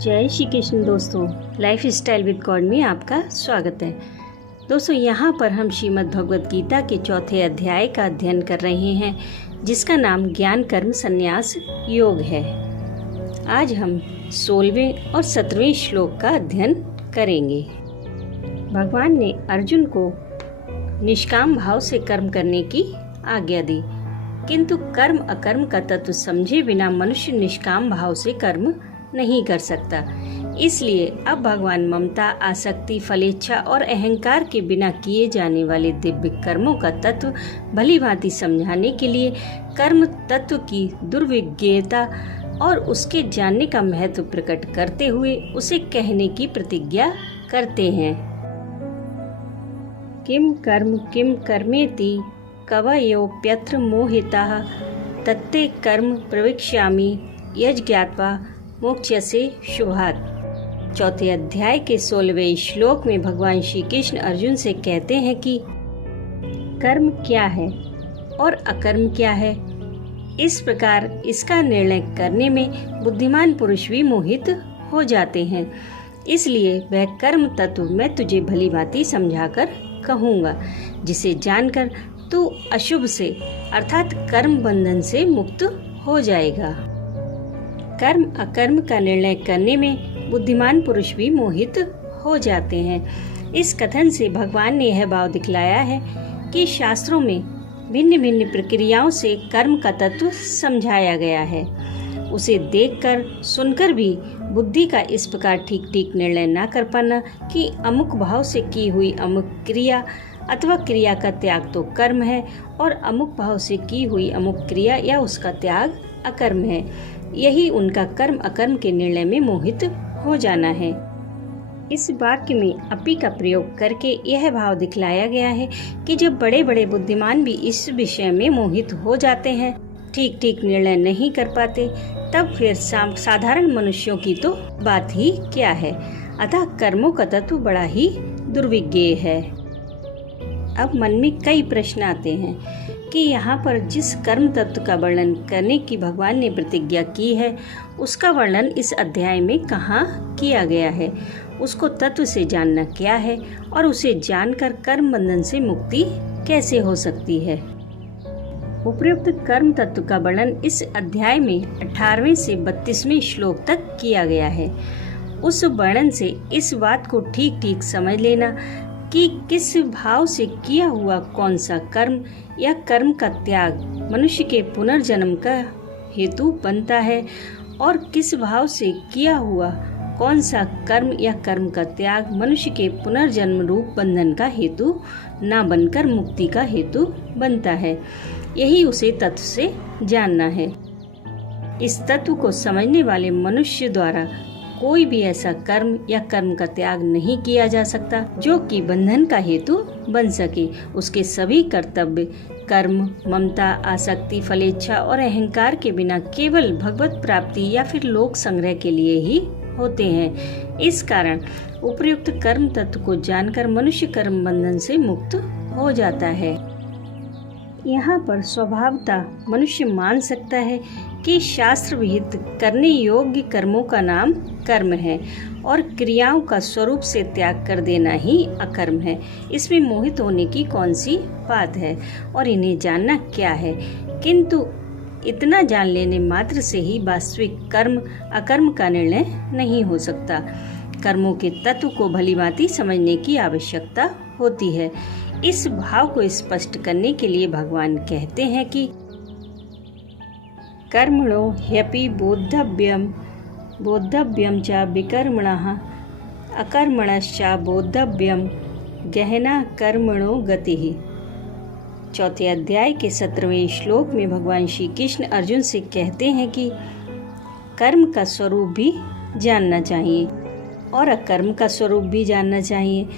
जय श्री कृष्ण दोस्तों, life style with God में आपका स्वागत है। दोस्तों, यहाँ पर हम श्रीमद् भगवद गीता के चौथे अध्याय का अध्ययन कर रहे हैं, जिसका नाम ज्ञान कर्म संन्यास योग है। आज हम 16वें और 17वें श्लोक का अध्ययन करेंगे। भगवान ने अर्जुन को निष्काम भाव से कर्म करने की आज्ञा दी, किंतु कर्म अकर्म का तत्व समझे बिना मनुष्य निष्काम भाव से कर्म नहीं कर सकता। इसलिए अब भगवान ममता, आसक्ति, फलेच्छा और अहंकार के बिना किए जाने वाले दिव्य कर्मों का तत्व भली भांति समझाने के लिए कर्म तत्व की दुर्विज्ञता और उसके जानने का महत्व प्रकट करते हुए उसे कहने की प्रतिज्ञा करते हैं। किम कर्मेति कवयोप्यत्र मोहिताः तत्ते कर्म प्रविक्ष्यामि यज्ञात्वा मोक्ष्यसे शुभात्। चौथे अध्याय के 16वें श्लोक में भगवान श्री कृष्ण अर्जुन से कहते हैं कि कर्म क्या है और अकर्म क्या है। इस प्रकार इसका निर्णय करने में बुद्धिमान पुरुष भी मोहित हो जाते हैं। इसलिए वह कर्म तत्व मैं तुझे भली भांति समझाकर कहूँगा, जिसे जानकर तू अशुभ से अर्थात कर्म बंधन से मुक्त हो जाएगा। कर्म अकर्म का निर्णय करने में बुद्धिमान पुरुष भी मोहित हो जाते हैं। इस कथन से भगवान ने यह भाव दिखलाया है कि शास्त्रों में भिन्न भिन्न प्रक्रियाओं से कर्म का तत्व समझाया गया है। उसे देखकर सुनकर भी बुद्धि का इस प्रकार ठीक ठीक निर्णय न कर पाना कि अमुक भाव से की हुई अमुक क्रिया अथवा क्रिया का त्याग तो कर्म है और अमुक भाव से की हुई अमुक क्रिया या उसका त्याग अकर्म है, यही उनका कर्म अकर्म के निर्णय में मोहित हो जाना है। इस वाक्य में अपि का प्रयोग करके यह भाव दिखलाया गया है कि जब बड़े बड़े बुद्धिमान भी इस विषय में मोहित हो जाते हैं, ठीक ठीक निर्णय नहीं कर पाते, तब फिर साधारण मनुष्यों की तो बात ही क्या है। अतः कर्मों का तत्व बड़ा ही दुर्विज्ञेय है। अब मन में कई प्रश्न आते हैं कि यहाँ पर जिस कर्म तत्व का वर्णन करने की भगवान ने प्रतिज्ञा की है, उसका वर्णन इस अध्याय में कहाँ किया गया है। उसको तत्व से जानना क्या है और उसे जानकर कर्म बंधन से मुक्ति कैसे हो सकती है। उपयुक्त कर्म तत्व का वर्णन इस अध्याय में 18वें से 32वें श्लोक तक किया गया है। उस वर्णन से इस बात को ठीक ठीक समझ लेना कि किस भाव से किया हुआ कौन सा कर्म या कर्म का त्याग मनुष्य के पुनर्जन्म का हेतु बनता है और किस भाव से किया हुआ कौन सा कर्म या कर्म का त्याग मनुष्य के पुनर्जन्म रूप बंधन का हेतु ना बनकर मुक्ति का हेतु बनता है, यही उसे तत्व से जानना है। इस तत्व को समझने वाले मनुष्य द्वारा कोई भी ऐसा कर्म या कर्म का त्याग नहीं किया जा सकता जो कि बंधन का हेतु बन सके। उसके सभी कर्तव्य कर्म ममता, आसक्ति, फलेच्छा और अहंकार के बिना केवल भगवत प्राप्ति या फिर लोक संग्रह के लिए ही होते हैं। इस कारण उपयुक्त कर्म तत्व को जानकर मनुष्य कर्म बंधन से मुक्त हो जाता है। यहाँ पर स्वभावतः मनुष्य मान सकता है कि शास्त्र विहित करने योग्य कर्मों का नाम कर्म है और क्रियाओं का स्वरूप से त्याग कर देना ही अकर्म है। इसमें मोहित होने की कौन सी बात है और इन्हें जानना क्या है। किंतु इतना जान लेने मात्र से ही वास्तविक कर्म अकर्म का निर्णय नहीं हो सकता। कर्मों के तत्व को भलीभांति समझने की आवश्यकता होती है। इस भाव को स्पष्ट करने के लिए भगवान कहते हैं कि कर्मणो ह्यपि बोद्धव्यम च विकर्मणः अकर्मणश्च बोद्धव्यम गहना कर्मणो गतिः। चौथे अध्याय के 17वें श्लोक में भगवान श्री कृष्ण अर्जुन से कहते हैं कि कर्म का स्वरूप भी जानना चाहिए और अकर्म का स्वरूप भी जानना चाहिए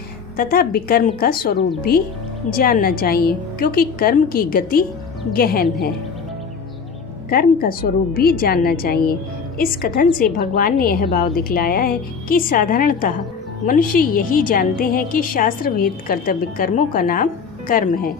तथा विकर्म का स्वरूप भी जानना चाहिए, क्योंकि कर्म की गति गहन है। कर्म का स्वरूप भी जानना चाहिए। इस कथन से भगवान ने यह भाव दिखलाया है कि साधारणतः मनुष्य यही जानते हैं कि शास्त्र विहित कर्तव्य कर्मों का नाम कर्म है,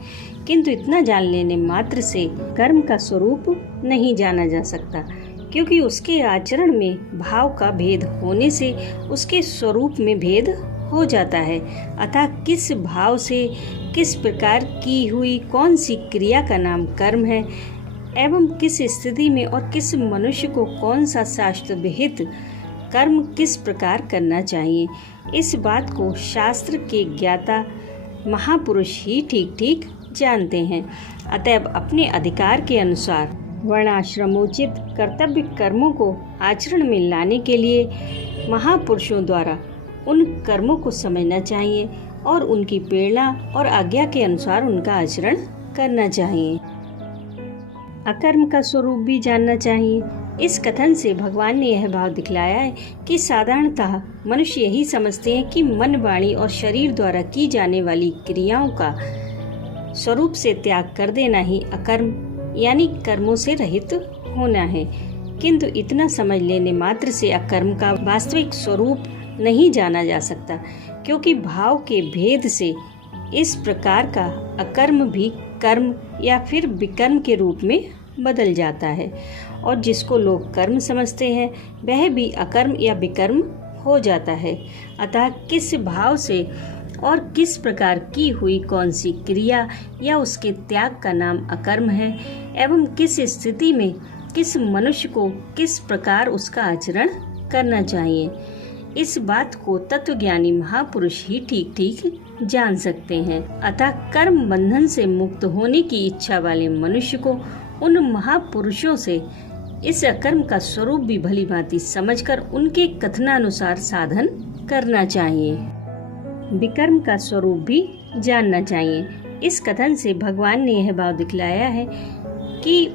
किंतु इतना जान लेने मात्र से कर्म का स्वरूप नहीं जाना जा सकता। क्योंकि उसके आचरण में भाव का भेद होने से उसके स्वरूप में भेद हो जाता है। अतः किस भाव से किस प्रकार की हुई कौन सी क्रिया का नाम कर्म है एवं किस स्थिति में और किस मनुष्य को कौन सा शास्त्र विहित कर्म किस प्रकार करना चाहिए, इस बात को शास्त्र के ज्ञाता महापुरुष ही ठीक ठीक जानते हैं। अतएव अपने अधिकार के अनुसार वर्णाश्रमोचित कर्तव्य कर्मों को आचरण में लाने के लिए महापुरुषों द्वारा उन कर्मों को समझना चाहिए और उनकी प्रेरणा और आज्ञा के अनुसार उनका आचरण करना चाहिए। अकर्म का स्वरूप भी जानना चाहिए। इस कथन से भगवान ने यह भाव दिखलाया है कि साधारणतः मनुष्य यही समझते हैं कि मन, वाणी और शरीर द्वारा की जाने वाली क्रियाओं का स्वरूप से त्याग कर देना ही अकर्म यानी कर्मों से रहित होना है। किंतु इतना समझ लेने मात्र से अकर्म का वास्तविक स्वरूप नहीं जाना जा सकता, क्योंकि भाव के भेद से इस प्रकार का अकर्म भी कर्म या फिर विकर्म के रूप में बदल जाता है, और जिसको लोग कर्म समझते हैं वह भी अकर्म या विकर्म हो जाता है। अतः किस भाव से और किस प्रकार की हुई कौन सी क्रिया या उसके त्याग का नाम अकर्म है एवं किस स्थिति में किस मनुष्य को किस प्रकार उसका आचरण करना चाहिए, इस बात को तत्वज्ञानी महापुरुष ही ठीक ठीक जान सकते हैं। अतः कर्म बंधन से मुक्त होने की इच्छा वाले मनुष्य को उन महापुरुषों से इस अकर्म का स्वरूप भी भली भांति समझकर उनके कथनानुसार साधन करना चाहिए। विकर्म का स्वरूप भी जानना चाहिए। इस कथन से भगवान ने यह भाव दिखलाया है कि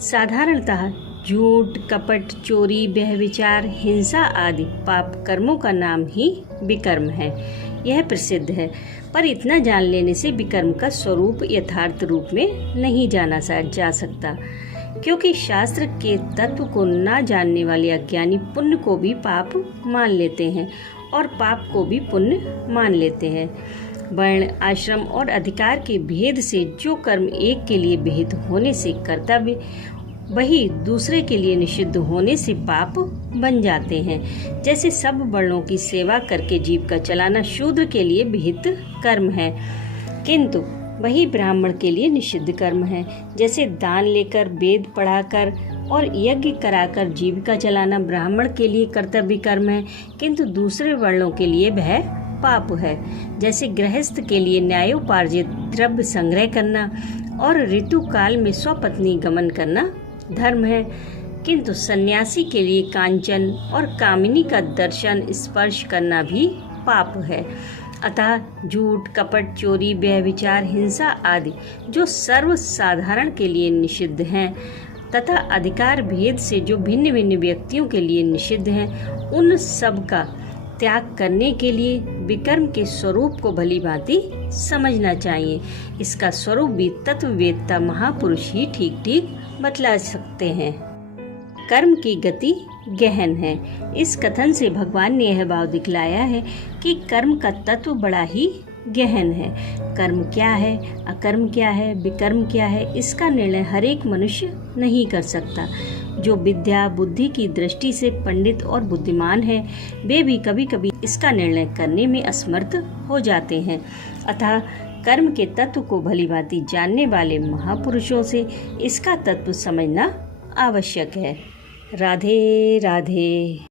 साधारणतः झूठ, कपट, चोरी, व्यभिचार, हिंसा आदि पाप कर्मों का नाम ही विकर्म है। यह प्रसिद्ध है, पर इतना जान लेने से विकर्म का स्वरूप यथार्थ रूप में नहीं जाना जा सकता, क्योंकि शास्त्र के तत्व को न जानने वाले अज्ञानी पुण्य को भी पाप मान लेते हैं और पाप को भी पुण्य मान लेते हैं। वर्ण, आश्रम और अधिकार के भेद से जो कर्म एक के लिए विहित होने से कर्तव्य, वही दूसरे के लिए निषिद्ध होने से पाप बन जाते हैं। जैसे सब वर्णों की सेवा करके जीविका चलाना शूद्र के लिए विहित कर्म है, किंतु वही ब्राह्मण के लिए निषिद्ध कर्म है। जैसे दान लेकर, वेद पढ़ाकर और यज्ञ कराकर जीविका चलाना ब्राह्मण के लिए कर्तव्य कर्म है, किंतु दूसरे वर्णों के लिए वह पाप है। जैसे गृहस्थ के लिए न्यायोपार्जित द्रव्य संग्रह करना और ऋतु काल में स्वपत्नी गमन करना धर्म है, किंतु सन्यासी के लिए कांचन और कामिनी का दर्शन स्पर्श करना भी पाप है। अतः झूठ, कपट, चोरी, व्यभिचार, हिंसा आदि जो सर्वसाधारण के लिए निषिद्ध हैं तथा अधिकार भेद से जो भिन्न भिन्न व्यक्तियों के लिए निषिद्ध हैं, उन सब का त्याग करने के लिए विकर्म के स्वरूप को भली भांति समझना चाहिए। इसका स्वरूप भी तत्ववेत्ता महापुरुष ही ठीक ठीक बतला सकते हैं। कर्म की गति गहन है। इस कथन से भगवान ने यह भाव दिखलाया है कि कर्म का तत्व बड़ा ही गहन है। कर्म क्या है, अकर्म क्या है, विकर्म क्या है, इसका निर्णय हर एक मनुष्य नहीं कर सकता। जो विद्या बुद्धि की दृष्टि से पंडित और बुद्धिमान है, वे भी कभी कभी इसका निर्णय करने में असमर्थ हो जाते हैं। अतः कर्म के तत्व को भली भांति जानने वाले महापुरुषों से इसका तत्व समझना आवश्यक है। राधे राधे।